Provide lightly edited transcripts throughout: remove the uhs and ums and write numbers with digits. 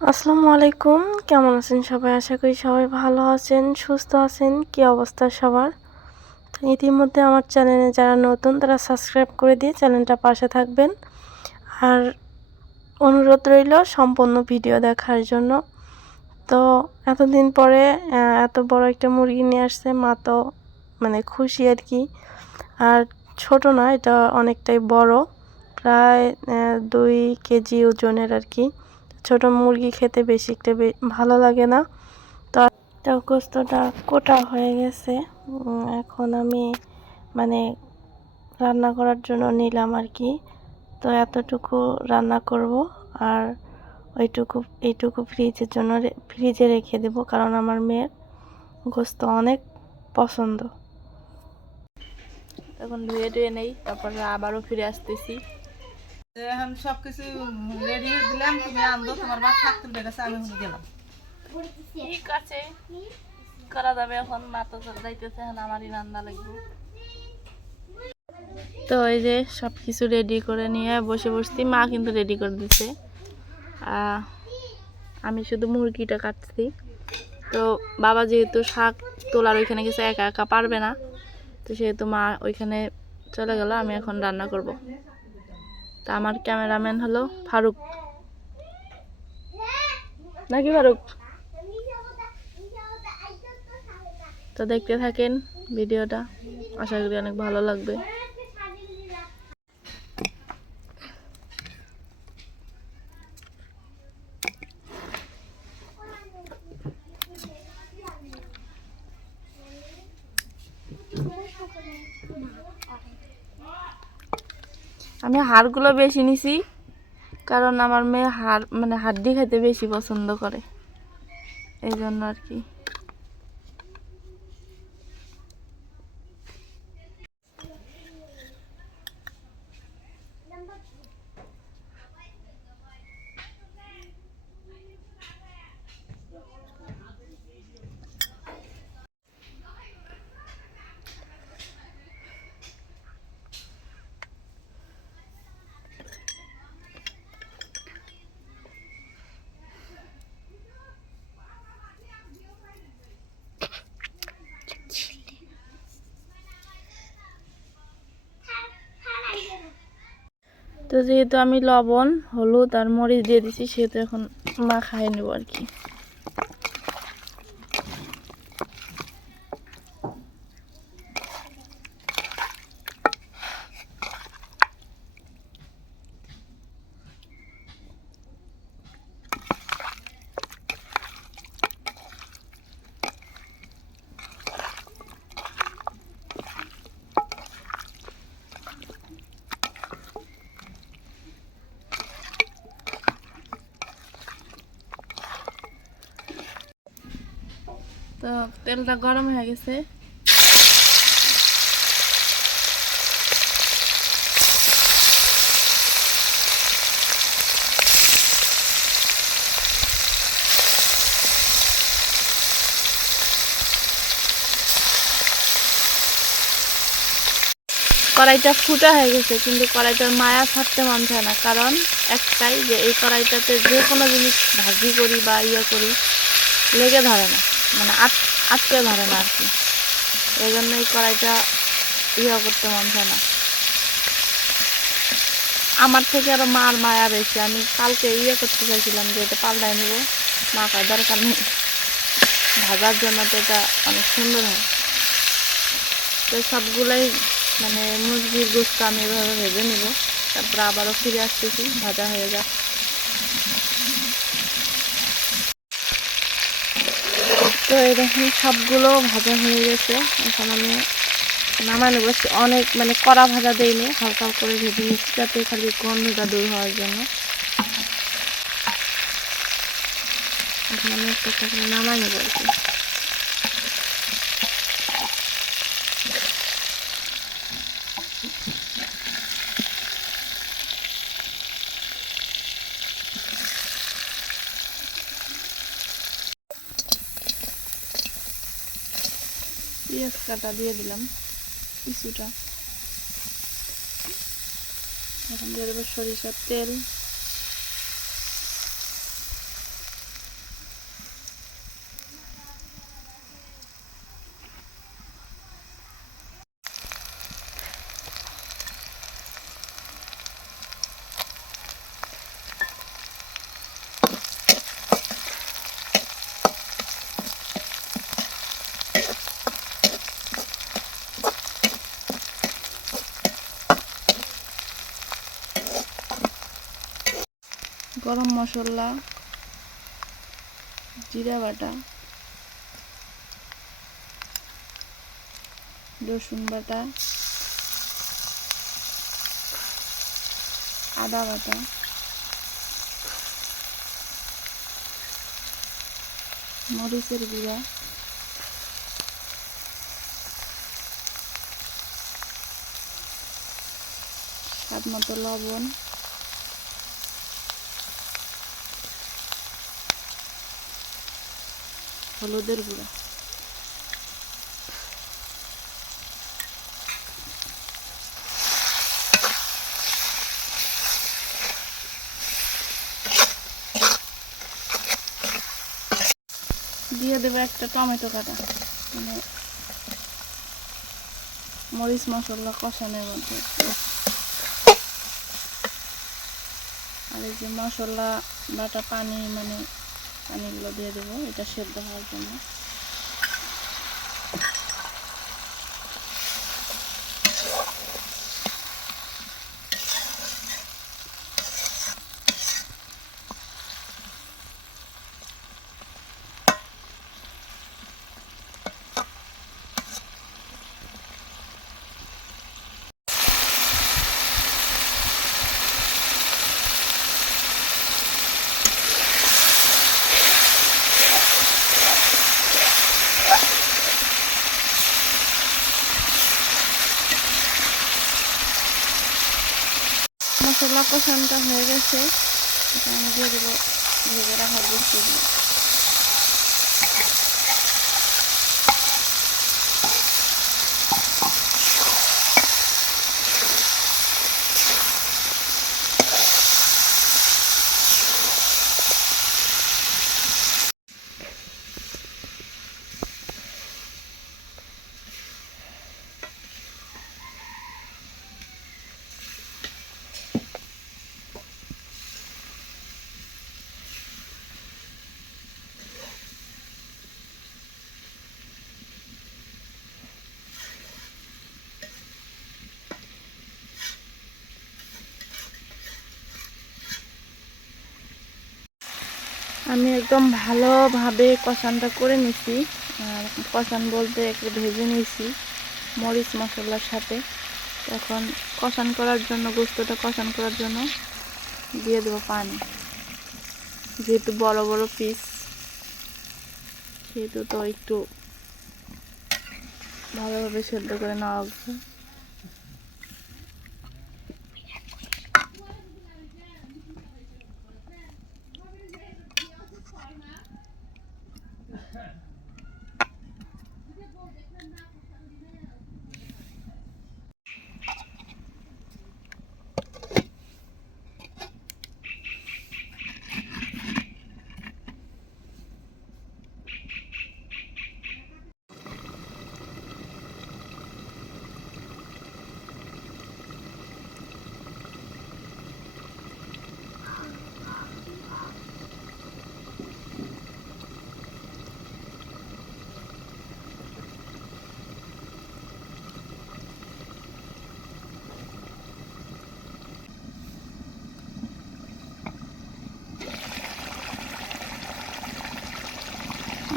আসসালামু আলাইকুম। কেমন আছেন সবাই? আশা করি সবাই ভালো আছেন, সুস্থ আছেন। কি অবস্থা সবার? তো ইতিমধ্যে আমার চ্যানেলে যারা নতুন তারা সাবস্ক্রাইব করে দিয়ে চ্যানেলটা পাশে থাকবেন। আর অনুরোধ রইল সম্পূর্ণ ভিডিও দেখার জন্য। তো এতদিন পরে এত বড় একটা মুরগি নিয়ে আসছে, মা তো মানে খুশি আর কি। আর ছোট না, এটা অনেকটাই বড়, প্রায় 2 কেজি ওজনের আর কি। ছোট মুরগি খেতে বেশি একটা ভালো লাগে না। তো গোস্তটা কোটা হয়ে গেছে। এখন আমি মানে রান্না করার জন্য নিলাম আর কি। তো এতটুকু রান্না করব, আর এইটুকু ফ্রিজে রেখে দেব, কারণ আমার মেয়ের গোস্ত অনেক পছন্দ। এখন ধুয়ে টুয়ে নেই, তারপর আবারও ফিরে আসতেছি। এখন সবকিছু রেডি করে দিলাম, তুমি আনলো, তোমার বাপ থাকতে গেছে, আমি এখন গেলাম। ঠিক আছে, করা যাবে। এখন মা তো যাইতেছে, এখন আমারই রান্না লাগবে। তো এই যে সব কিছু রেডি করে নিয়ে বসে বসছি, মা কিন্তু রেডি করে দিছে। আমি শুধু মুরগিটা কাটছি। তো বাবা যেহেতু শাক তোলার ওইখানে গেছে, একা একা পারবে না, তো সেহেতু মা ওইখানে চলে গেল। আমি এখন রান্না করব। তা আমার ক্যামেরাম্যান হলো ফারুক, নাকি ফারুক? তো দেখতে থাকেন ভিডিওটা, আশা করি অনেক ভালো লাগবে। আমি হাড়গুলো বেশি নিছি, কারণ আমার মেয়ে হাড় মানে হাড্ডি খেতে বেশি পছন্দ করে, এই জন্য আর কি। তো যেহেতু আমি লবণ, হলুদ আর মরিচ দিয়ে দিছি, সেহেতু এখন মাখায় নেব আর কি। তো তেলটা গরম হয়ে গেছে, কড়াইটা ফুটা হয়ে গেছে, কিন্তু কড়াইটার মায়া ছাড়তে মন চায় না। কারণ একটাই, যে এই কড়াইটাতে যে কোনো জিনিস ভাজি করি বা ইয়ে করি লেগে ধরে না, মানে আটকে ধরে না আর কি। এই জন্য এই কড়াইটা ইয়ে করতে মন চায় না। আমার থেকে আরো মার মায়া বেশি। আমি কালকে ইয়ে করতে চাইছিলাম যে এটা পাল্টাই নেব, মা কার দরকার নেই, ভাজার জন্য তো এটা অনেক সুন্দর হয়। তো সবগুলাই মানে মুরগির গোস্ত আমি এভাবে ভেজে নেব, তারপর আবারও ফিরে আসতেছি, ভাজা হয়ে যাক। তো এরকম সবগুলো ভাজা হয়ে গেছে, এখন আমি নামাই নেব। অনেক মানে কড়া ভাজা দেয়নি, হালকা করে ভেজে নিচ্ছি, যাতে খালি গন্ধটা দূর হওয়ার জন্য। এখন আমি একটা করে নামাই নেব আর কি। পেঁয়াজ কাটা দিয়ে দিলাম কিছুটা, এখন দিয়ে দেবো সরিষার তেল, গরম মশলা, জিরা বাটা, রসুন বাটা, আদা বাটা, মরিচের গুঁড়া, স্বাদ মতো লবণ, হলুদের গুঁড়া। দিয়ে দেবো একটা টমেটো কাটা, মানে মরিচ মশলা কষানোর মধ্যে। আর এই যে মশলা বাটা পানি, মানে পানিগুলো দিয়ে দেবো এটা সেদ্ধ হওয়ার জন্য। মশলা কষানোটা হয়ে গেছে, এটা আমি দিয়ে দেবো ভেজে রাখা বস্তুগুলো। আমি একদম ভালোভাবে কষানটা করে নিছি, আর কষান বলতে একটু ভেজে নিয়েছি মরিচ মশলার সাথে। এখন কষান করার জন্য, গোস্তটা কষান করার জন্য দিয়ে দেবো পানি। যেহেতু বড় বড় পিস, সেহেতু তো একটু ভালোভাবে সেদ্ধ করে নেওয়া হবে।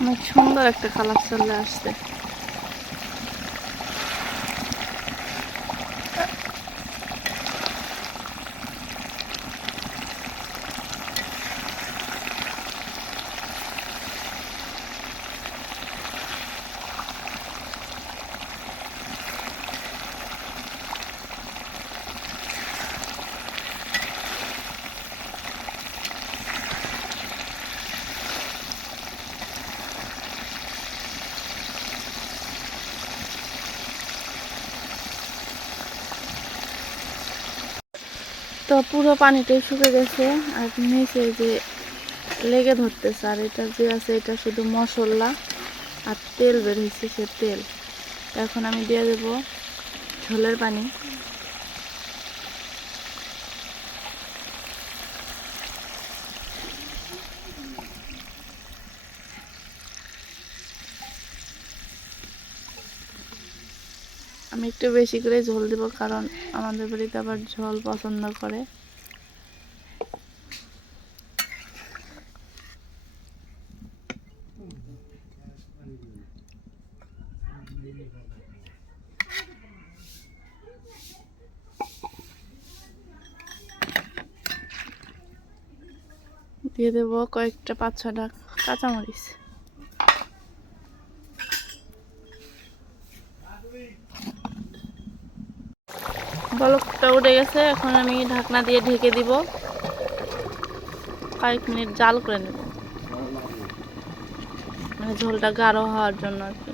অনেক সুন্দর একটা কালার চলে আসছে। তো পুরো পানিটাই শুকে গেছে, আর নিচে যে লেগে ধরতেছে, আর এটা যে আছে এটা শুধু মশলা আর তেল বের হয়েছে, সে তেল। এখন আমি দিয়ে দেব ঝোলের পানি। আমি একটু বেশি করে ঝোল দেব, কারণ আমাদের বাড়িতে আবার ঝোল পছন্দ করে। দিয়ে দেবো কয়েকটা 5-6টা কাঁচামরিচ। বলকটা উঠে গেছে, এখন আমি ঢাকনা দিয়ে ঢেকে দিব, কয়েক মিনিট জাল করে নেব, মানে ঝোলটা গাঢ় হওয়ার জন্য আর কি।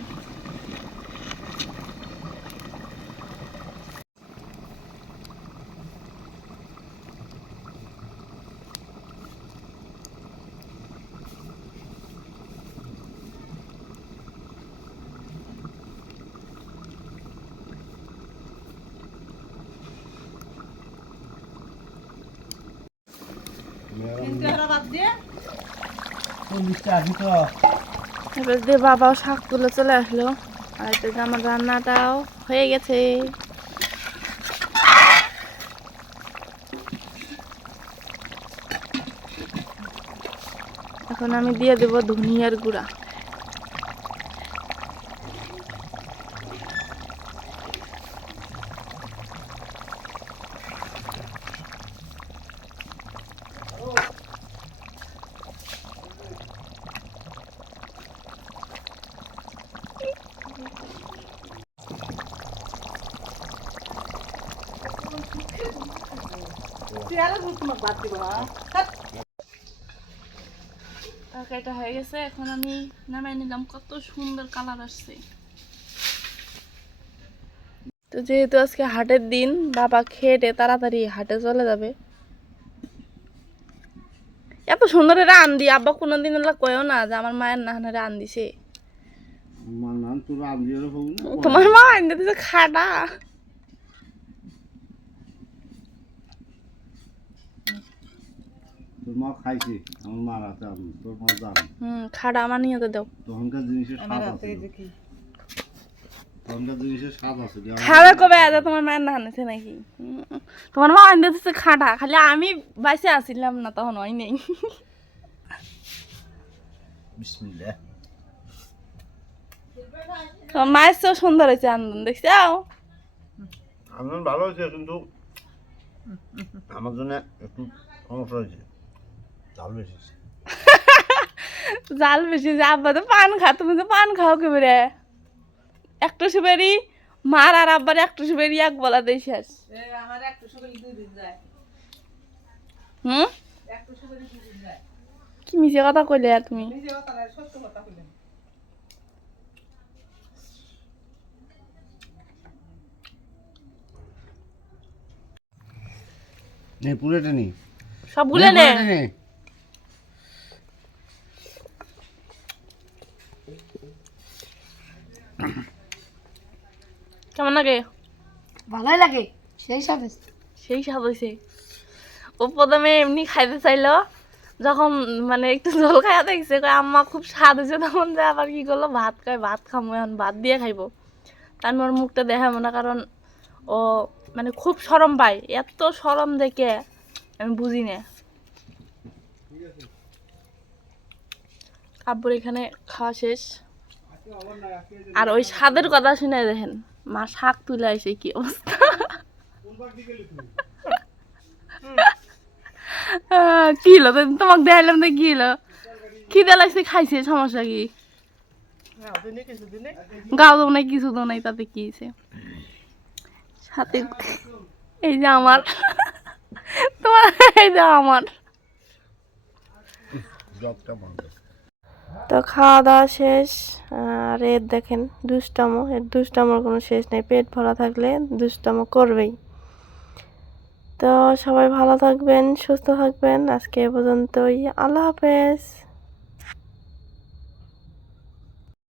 বাদ দিয়ে এবার দিয়ে বাবাও শাক তুলে চলে আসলো, আর এটা যে আমার রান্নাটাও হয়ে গেছে। এখন আমি দিয়ে দেব ধনিয়ার গুঁড়া। তরকারিটা হয়ে গেছে, এখন আমি নামাই নিলাম। কত সুন্দর কালার আসছে। তো যেহেতু আজকে হাটের দিন, বাবা খেটে তাড়াতাড়ি হাটে চলে যাবে। এত সুন্দর রান দি আব্বা কোনোদিন কয়েও না যে আমার মায়ের না রান দিছে। তোমার মা আনতে দিছে খাটা। খাড়া আমার নিয়ে দাও। খাড়া কবে আজ তোমার মায়ের না আনেছে নাকি? তোমার মা আনতে দিচ্ছে খাটা, খালি আমি বাইসে আসিলাম না, তখন হয় নেই। তোমার মায়ের চেয়েও সুন্দর হয়েছে আন্দন, দেখছি আন্দন ভালো হয়েছে, কিন্তু আমার জন্য একটু সমস্যা হয়েছে, ঝাল বেশি। জাল বেশি যে আব্বা তো পান খা, তুমি তো পান খাও কেবারে। একটা সুপারি মার আর আব্বার একটা সুপারি এক বলা দেই শেষ। আমার একটু সকালে 2 দিন যায়। একটু সকালে 2 দিন যায়। কি মিছে কথা কইলে আর তুমি? নিজে কথা না, সত্য কথা কইলেন। নে পুরোটা নি, সবগুলো নে। কেমন লাগে? ভালোই লাগে, সেই সাথে সেই স্বাদ হয়েছে। ও প্রথমে এমনি খাইতে চাইলো, যখন মানে একটু জল খাইয়া দেখছে কয় আম্মা খুব স্বাদ হয়েছে, তখন যে আবার কি করলো, ভাত খায়, ভাত খামো এখন, ভাত দিয়ে খাইবো। তার মুখটা দেখা মনে, কারণ ও মানে খুব শরম পায়, এত শরম দেখে আমি বুঝি না। আব্বুর এখানে খাওয়া শেষ, আর ওই স্বাদের কথা শুনে দেখেন মা শাক তুলে আসে, কি অবস্থা। কি হলো তোমাকে দেখাইলাম তো, কি হলো? খিদে লাগছে, খাইছে, সমস্যা কি? গাও দাও নাই, কিছু দাও নাই, তাতে কি হয়েছে? সাথে এই যে আমার, তোমার এই যে আমার। তো খাওয়া দাওয়া শেষ, আর এর দেখেন দুষ্টামো, এর দুষ্টামোর কোনো শেষ নেই। পেট ভরা থাকলে দুষ্টামো করবেই। তো সবাই ভালো থাকবেন, সুস্থ থাকবেন। আজকে এ পর্যন্তই, আল্লাহ হাফেজ।